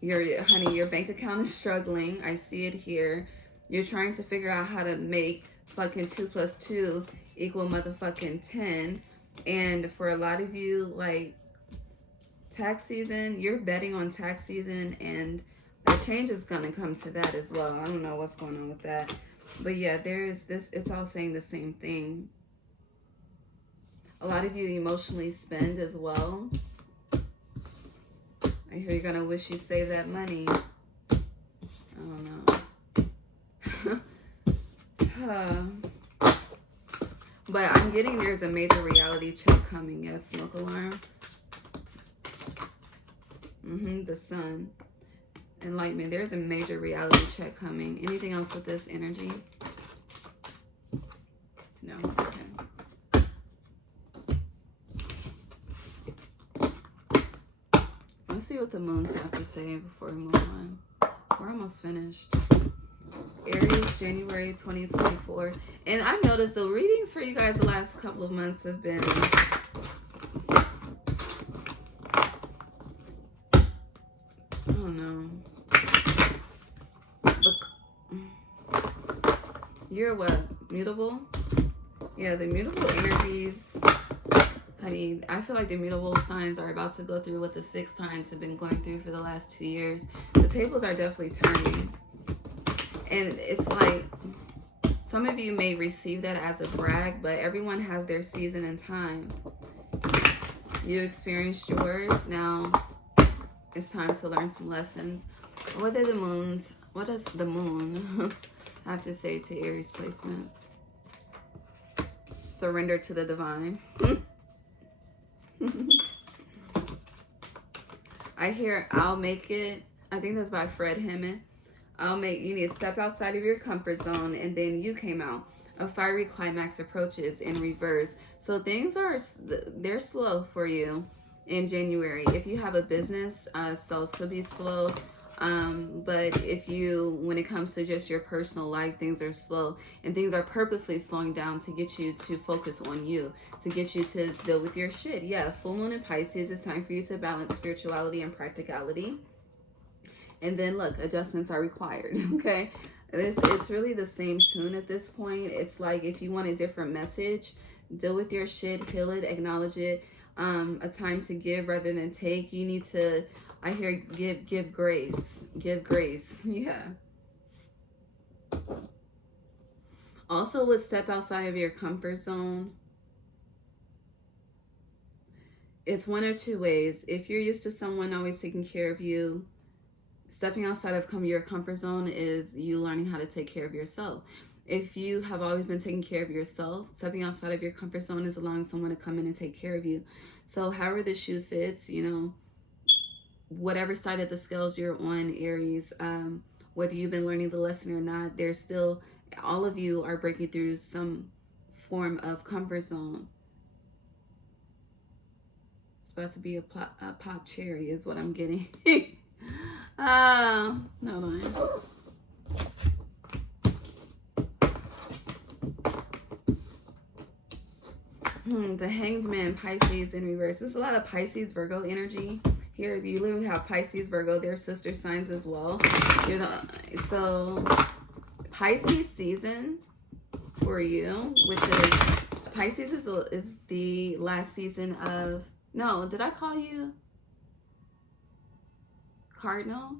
Honey, your bank account is struggling. I see it here. You're trying to figure out how to make fucking 2 plus 2 equal motherfucking 10. And for a lot of you, like, tax season, you're betting on tax season, and a change is going to come to that as well. I don't know what's going on with that. But yeah, there's this, it's all saying the same thing. A lot of you emotionally spend as well. I hear you're going to wish you saved that money. I don't know. But I'm getting there's a major reality check coming. Yes, smoke alarm. The sun. Enlightenment. There's a major reality check coming. Anything else with this energy? No. Okay. Let's see what the moons have to say before we move on. We're almost finished. Aries, January 2024. And I've noticed the readings for you guys the last couple of months have been... oh no. You're what? Mutable? Yeah, the mutable energies. Honey, I feel like the mutable signs are about to go through what the fixed signs have been going through for the last 2 years. The tables are definitely turning. And it's like, some of you may receive that as a brag, but everyone has their season and time. You experienced yours. Now it's time to learn some lessons. What does the moon have to say to Aries placements? Surrender to the divine. I hear I'll make it. I think that's by Fred Hammond. You need to step outside of your comfort zone, and then you came out. A fiery climax approaches in reverse. So things they're slow for you in January. If you have a business, sales could be slow. But when it comes to just your personal life, things are slow, and things are purposely slowing down to get you to focus on you, to get you to deal with your shit. Yeah, full moon in Pisces, it's time for you to balance spirituality and practicality. And then look, adjustments are required. Okay, it's really the same tune at this point. It's like, if you want a different message, deal with your shit, heal it, acknowledge it. A time to give rather than take. You need to, I hear, give grace. Give grace. Yeah. Also, would step outside of your comfort zone. It's one or two ways. If you're used to someone always taking care of you, stepping outside of your comfort zone is you learning how to take care of yourself. If you have always been taking care of yourself, stepping outside of your comfort zone is allowing someone to come in and take care of you. So however the shoe fits, whatever side of the scales you're on, Aries, whether you've been learning the lesson or not, there's still, all of you are breaking through some form of comfort zone. about to be a pop cherry is what I'm getting. Hold on. The Hanged Man, Pisces in reverse. There's a lot of Pisces, Virgo energy here. You literally have Pisces, Virgo. They're sister signs as well. So Pisces season for you, which is Pisces is the last season of, no, did I call you Cardinal?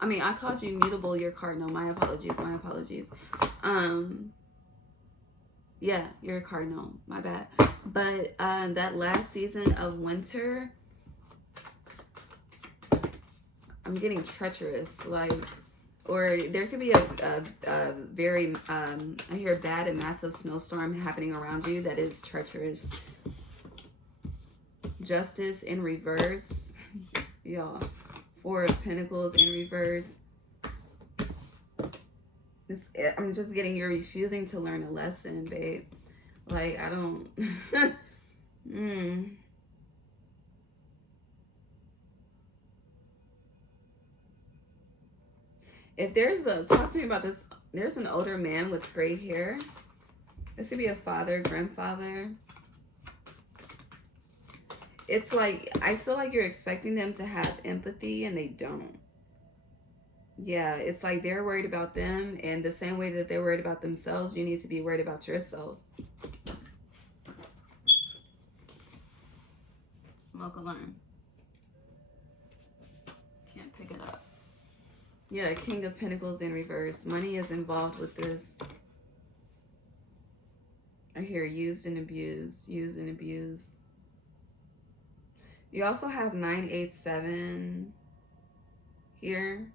I mean, I called you Mutable, you're Cardinal. My apologies, my apologies. Yeah, you're a Cardinal, my bad. But that last season of winter, I'm getting treacherous, like, or there could be a very, I hear bad and massive snowstorm happening around you that is treacherous. Justice in reverse, y'all. Four of Pentacles in reverse. I'm just getting you're refusing to learn a lesson, babe. Like, I don't... If there's a... Talk to me about this. There's an older man with gray hair. This could be a father, grandfather. It's like, I feel like you're expecting them to have empathy and they don't. Yeah, it's like they're worried about them, and the same way that they're worried about themselves, you need to be worried about yourself. Smoke alarm. Can't pick it up. Yeah, King of Pentacles in reverse. Money is involved with this. I hear used and abused, used and abused. You also have 987 here.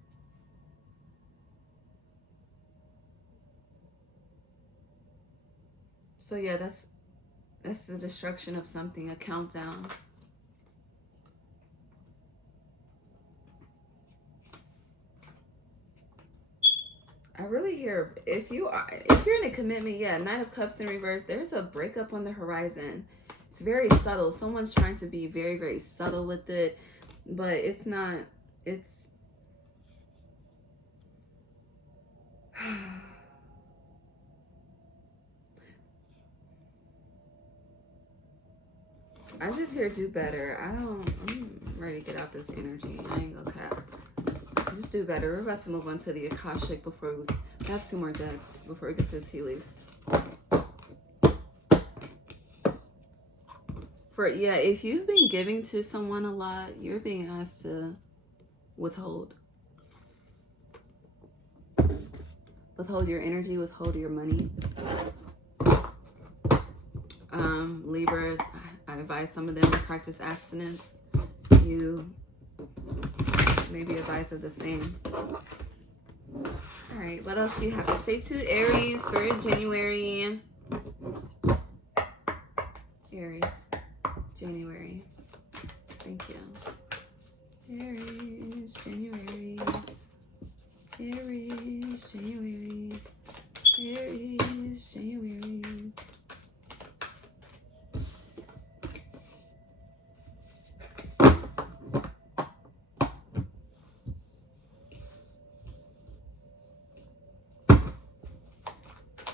So yeah, that's the destruction of something, a countdown. I really hear if you're in a commitment, yeah, Knight of Cups in reverse, there's a breakup on the horizon. It's very subtle. Someone's trying to be very, very subtle with it, but it's not. It's I just hear do better. I'm ready to get out this energy. I ain't gonna cap. Just do better. We're about to move on to the Akashic before we have 2 more decks before we get to the tea leaf. Yeah, if you've been giving to someone a lot, you're being asked to withhold. Withhold your energy, withhold your money. Libras, I advise some of them to practice abstinence. You maybe advise of the same. All right, what else do you have to say to Aries for January? Aries, January. Thank you. Aries, January. Aries, January. Aries, January.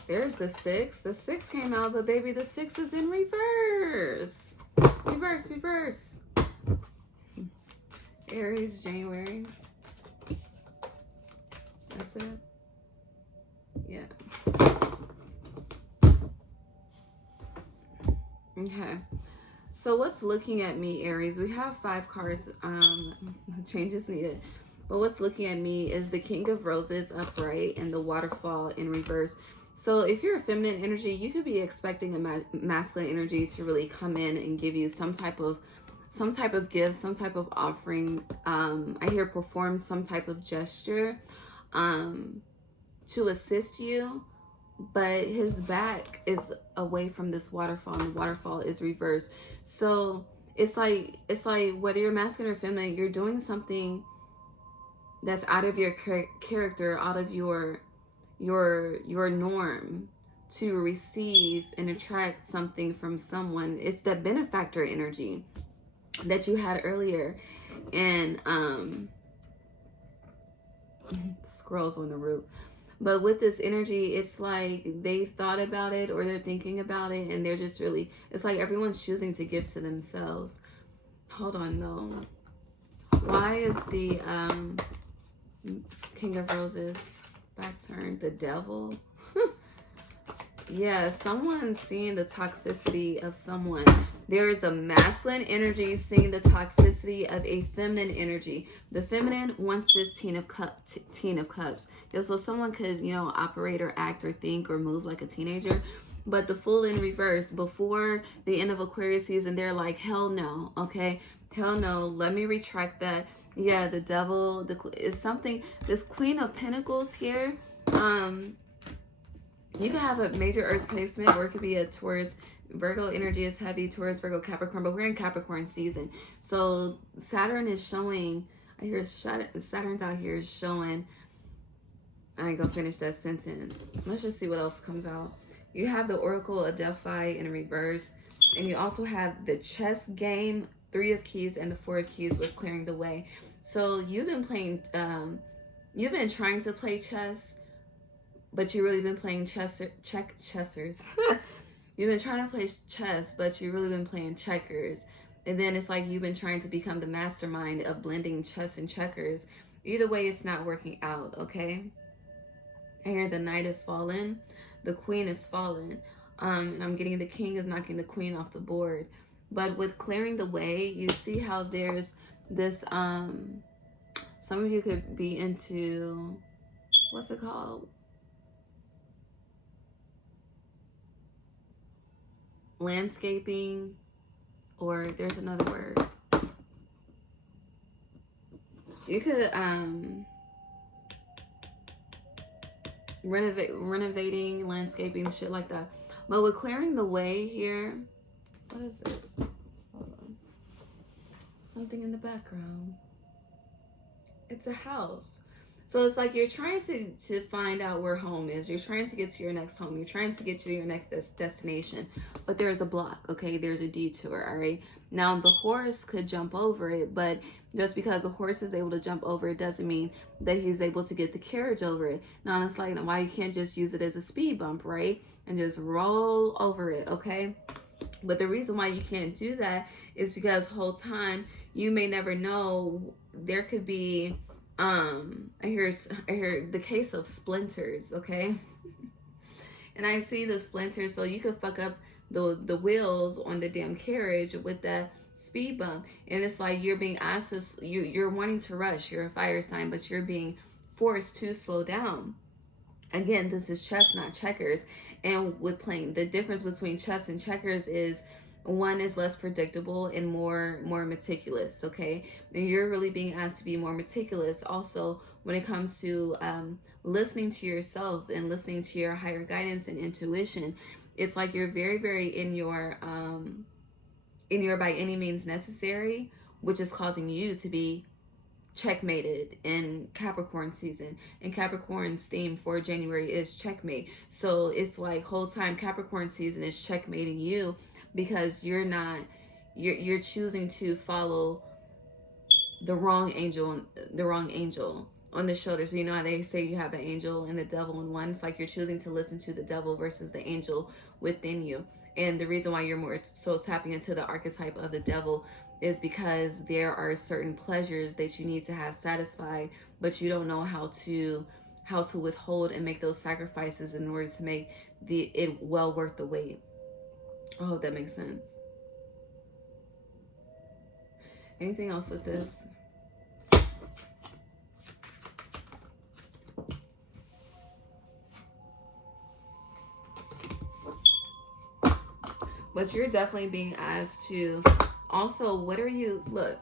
There's the 6. The 6 came out, but baby, the 6 is in reverse. Reverse, reverse. Aries, January. That's it. Yeah. Okay. So what's looking at me, Aries? We have 5 cards. Changes needed. But what's looking at me is the King of Roses upright and the Waterfall in reverse. So if you're a feminine energy, you could be expecting a masculine energy to really come in and give you some type of gift, some type of offering. I hear perform some type of gesture to assist you, but his back is away from this waterfall, and the waterfall is reversed. So it's like whether you're masculine or feminine, you're doing something that's out of your character, out of your norm to receive and attract something from someone. It's that benefactor energy. that you had earlier. And squirrels on the roof. But with this energy, it's like they've thought about it, or they're thinking about it, and they're just really, it's like everyone's choosing to give to themselves. Hold on though. Why is the King of Roses back turned? The Devil? Yeah, someone's seeing the toxicity of someone. There is a masculine energy seeing the toxicity of a feminine energy. The feminine wants this Teen of Cups. Yeah, so someone could, you know, operate or act or think or move like a teenager. But the Fool in reverse, before the end of Aquarius season, they're like, hell no, okay? Hell no, let me retract that. Yeah, the Devil is something, this Queen of Pentacles here, you can have a major Earth placement, or it could be a Taurus. Virgo energy is heavy, Taurus, Virgo, Capricorn, but we're in Capricorn season. So Saturn is showing, I hear Saturn's out here showing, I ain't gonna finish that sentence. Let's just see what else comes out. You have the Oracle of Delphi in reverse, and you also have the chess game, 3 of Keys and the 4 of Keys with clearing the way. So you've been playing, you've been trying to play chess, but you've really been playing chessers. You've been trying to play chess, but you've really been playing checkers. And then it's like you've been trying to become the mastermind of blending chess and checkers. Either way, it's not working out, okay? I hear the Knight is fallen. The Queen is fallen. And I'm getting the King is knocking the Queen off the board. But with clearing the way, you see how there's this, some of you could be into, what's it called? Landscaping, or there's another word. You could renovating, landscaping, shit like that. But with clearing the way here, what is this? Hold on. Something in the background. It's a house. So it's like you're trying to find out where home is. You're trying to get to your next home. You're trying to get to your next destination. But there's a block, okay? There's a detour, all right? Now, the horse could jump over it, but just because the horse is able to jump over it doesn't mean that he's able to get the carriage over it. Now, it's like, why you can't just use it as a speed bump, right? And just roll over it, okay? But the reason why you can't do that is because the whole time you may never know, there could be I hear the case of splinters, okay? And I see the splinters, so you could fuck up the wheels on the damn carriage with that speed bump. And it's like you're being asked to, you're wanting to rush, you're a fire sign, but you're being forced to slow down. Again, this is chess, not checkers. And with playing, the difference between chess and checkers is one is less predictable and more meticulous, okay? And you're really being asked to be more meticulous also when it comes to listening to yourself and listening to your higher guidance and intuition. It's like you're very in your by any means necessary, which is causing you to be checkmated in Capricorn season. And Capricorn's theme for January is checkmate. So it's like whole time Capricorn season is checkmating you, because you're choosing to follow the wrong angel on the shoulder. So you know how they say you have an angel and the devil in one? It's like you're choosing to listen to the devil versus the angel within you. And the reason why you're more so tapping into the archetype of the devil is because there are certain pleasures that you need to have satisfied, but you don't know how to withhold and make those sacrifices in order to make it well worth the wait. I hope that makes sense. Anything else with this? But you're definitely being asked to also, what are you, look,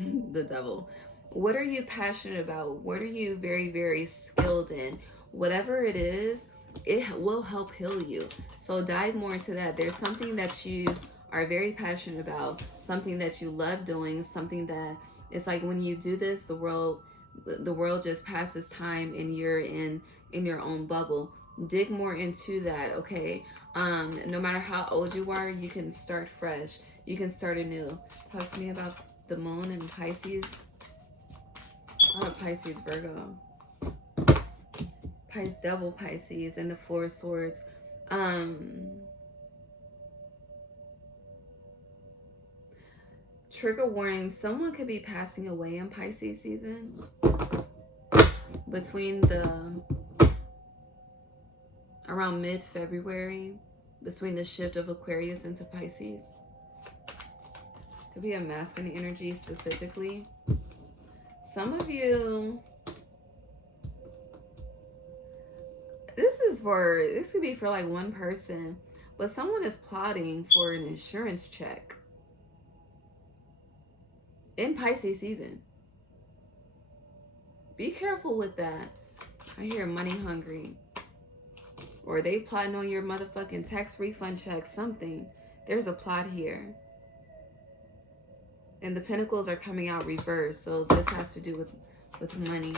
the devil, what are you passionate about? What are you very skilled in? Whatever it is, it will help heal you. So dive more into that. There's something that you are very passionate about, something that you love doing, something that it's like when you do this, the world just passes time and you're in your own bubble. Dig more into that, okay? No matter how old you are, you can start fresh. You can start anew. Talk to me about the moon and Pisces. Pisces, Virgo. Double Pisces and the Four of Swords. Trigger warning, someone could be passing away in Pisces season. Between around mid-February, between the shift of Aquarius into Pisces. Could be a masculine energy specifically. Some of you, this could be for like one person, but someone is plotting for an insurance check in Pisces season. Be careful with that. I hear money hungry. Or they plotting on your motherfucking tax refund check, something. There's a plot here. And the pentacles are coming out reversed, so this has to do with money.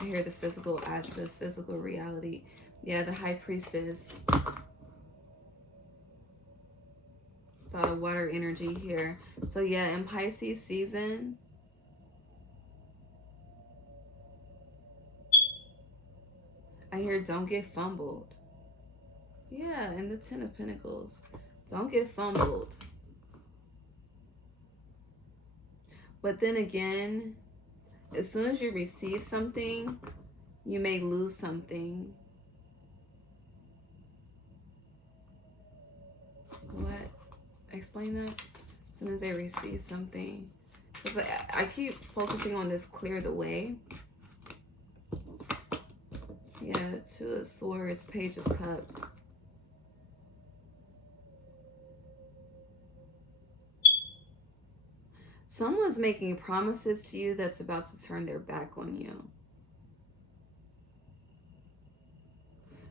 I hear the physical reality. Yeah, the High Priestess. It's a lot of water energy here. So yeah, in Pisces season, I hear don't get fumbled. Yeah, and the Ten of Pentacles. Don't get fumbled. But then again, as soon as you receive something, you may lose something. What? Explain that? As soon as I receive something. It's like I keep focusing on this clear the way. Yeah, Two of Swords, Page of Cups. Someone's making promises to you that's about to turn their back on you.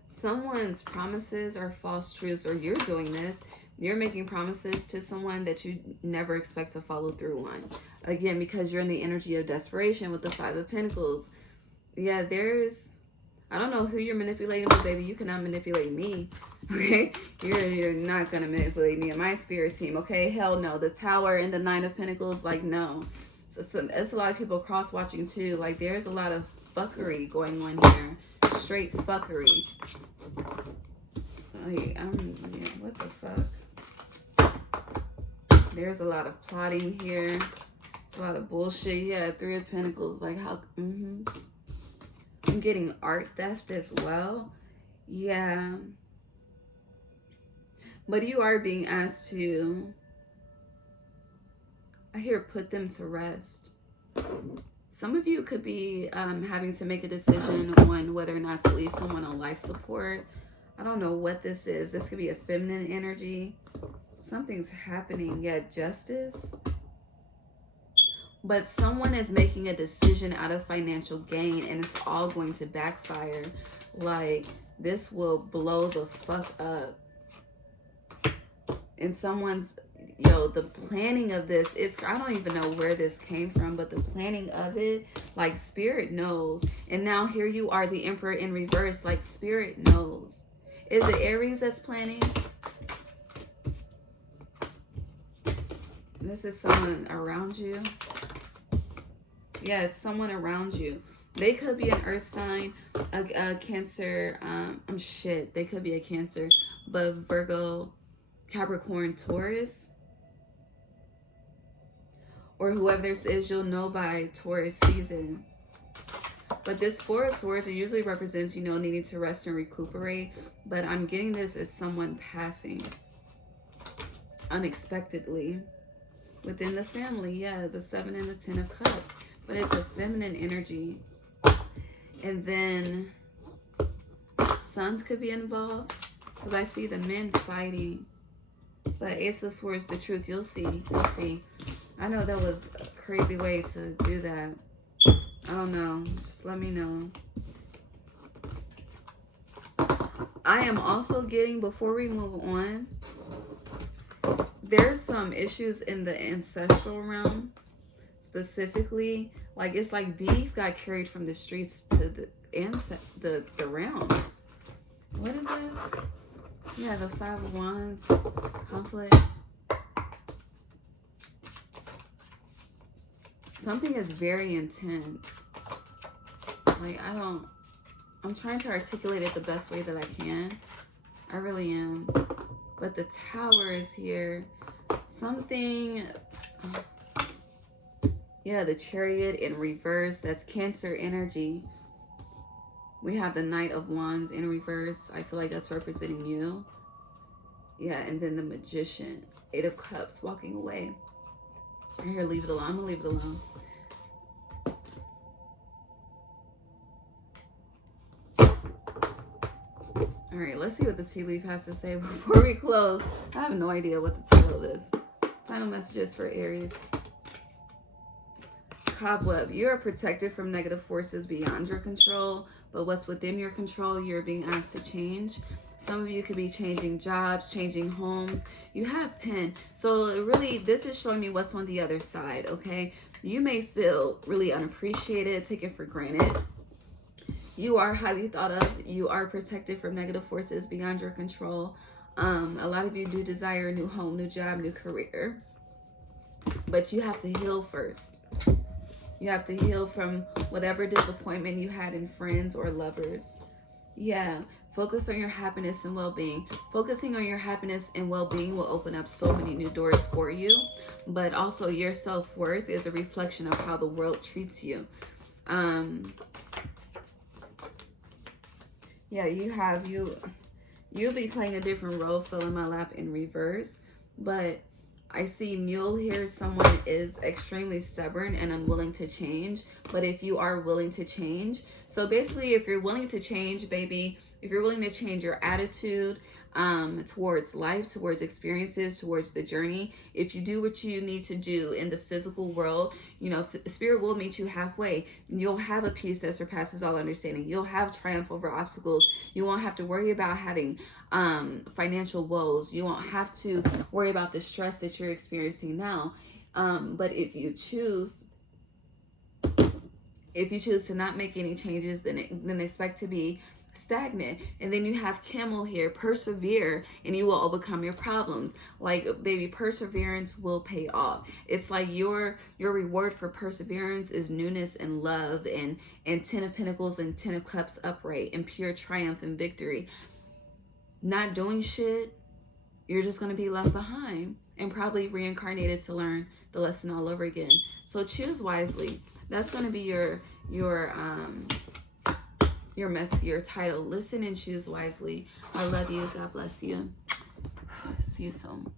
Someone's promises are false truths, or you're doing this. You're making promises to someone that you never expect to follow through on. Again, because you're in the energy of desperation with the Five of Pentacles. Yeah, I don't know who you're manipulating, but baby, you cannot manipulate me. Okay? You're not gonna manipulate me and my spirit team, okay? Hell no. The Tower and the Nine of Pentacles, like, no. So it's a lot of people cross-watching too. Like, there's a lot of fuckery going on here. Straight fuckery. Yeah, what the fuck? There's a lot of plotting here. It's a lot of bullshit. Yeah, Three of Pentacles. Like, how... I'm getting art theft as well. Yeah. But you are being asked to... I hear put them to rest. Some of you could be having to make a decision on whether or not to leave someone on life support. I don't know what this is. This could be a feminine energy. Something's happening. Yeah, Justice. But someone is making a decision out of financial gain, and it's all going to backfire. Like, this will blow the fuck up. And someone's... Yo, the planning of this, I don't even know where this came from, but the planning of it, like, Spirit knows. And now here you are, the Emperor in reverse, like, Spirit knows. Is it Aries that's planning? This is someone around you. Yeah, it's someone around you. They could be an earth sign, a Cancer, they could be a Cancer, but Virgo, Capricorn, Taurus, or whoever this is, you'll know by Taurus season. But this Four of Swords, it usually represents, you know, needing to rest and recuperate. But I'm getting this as someone passing unexpectedly within the family. Yeah, the Seven and the Ten of Cups. But it's a feminine energy. And then sons could be involved, because I see the men fighting. But Ace of Swords, the truth, you'll see. You'll see. I know that was a crazy way to do that. I don't know. Just let me know. I am also getting, before we move on, there's some issues in the ancestral realm. Specifically, like, it's like beef got carried from the streets to the realms. What is this? Yeah, the Five of Wands, conflict. Something is very intense. Like, I'm trying to articulate it the best way that I can. I really am. But the Tower is here. Something, yeah, the Chariot in reverse. That's Cancer energy. We have the Knight of Wands in reverse. I feel like that's representing you. Yeah, and then the Magician, Eight of Cups, walking away. Here, leave it alone. I'm gonna leave it alone. All right, let's see what the tea leaf has to say before we close. I have no idea what the title is. Final messages for Aries. Cobweb. You are protected from negative forces beyond your control, but what's within your control, you're being asked to change. Some of you could be changing jobs, changing homes. You have Pen. So really, this is showing me what's on the other side, okay? You may feel really unappreciated, taken for granted. You are highly thought of. You are protected from negative forces beyond your control. A lot of you do desire a new home, new job, new career. But you have to heal first. You have to heal from whatever disappointment you had in friends or lovers. Yeah, focus on your happiness and well-being. Focusing on your happiness and well-being will open up so many new doors for you. But also your self-worth is a reflection of how the world treats you. Yeah, you'll be playing a different role, filling my lap in reverse. But I see Mule here. Someone is extremely stubborn and unwilling to change. But if you are willing to change, so basically if you're willing to change, baby, if you're willing to change your attitude towards life, towards experiences, towards the journey, if you do what you need to do in the physical world, you know, spirit will meet you halfway. You'll have a peace that surpasses all understanding. You'll have triumph over obstacles. You won't have to worry about having financial woes. You won't have to worry about the stress that you're experiencing now. But if you choose to not make any changes, then expect to be stagnant. And then you have Camel here. Persevere and you will overcome your problems. Like, baby, perseverance will pay off. It's like your reward for perseverance is newness and love and 10 of Pentacles and 10 of Cups upright and pure triumph and victory. Not doing shit, you're just going to be left behind and probably reincarnated to learn the lesson all over again. So choose wisely. That's going to be your title. Listen and choose wisely. I love you. God bless you. See you soon.